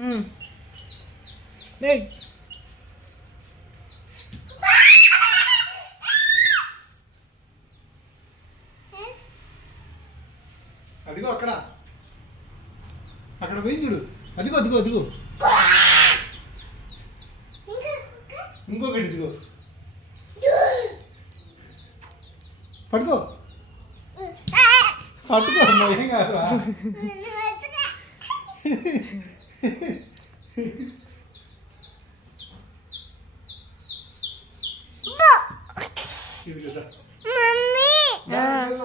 అదిగో అక్కడ అక్కడ పోయి చూడు. అదిగో అదిగో అదిగో ఇంకొకటి ఇదిగో పట్టుకో పట్టుకో ఏం కాదురా.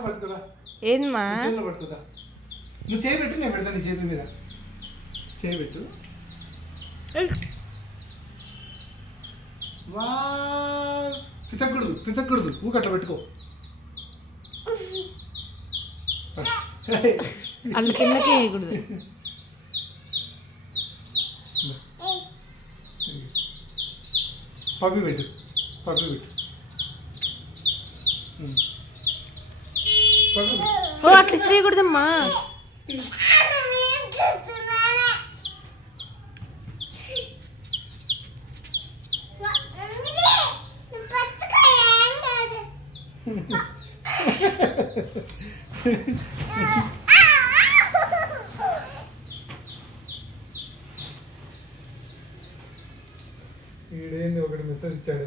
పట్టుకోరా ఏమా చేతిలో పట్టుకోదా. నువ్వు చేయి పెట్టు, నేను పెడతా నీ చేతుల మీద. చేయి పెట్టు. వా పిసక్కూడదు పిసక్కూడదు, ఊకట్లా పెట్టుకో. అట్లా కిందకి వేయకూడదు. పప్పి పెట్టు, పప్పి పెట్టు. ఓ అట్లా చేయకూడదమ్మా. ఈడేంది ఒకటి మెత్తది ఇచ్చాడు.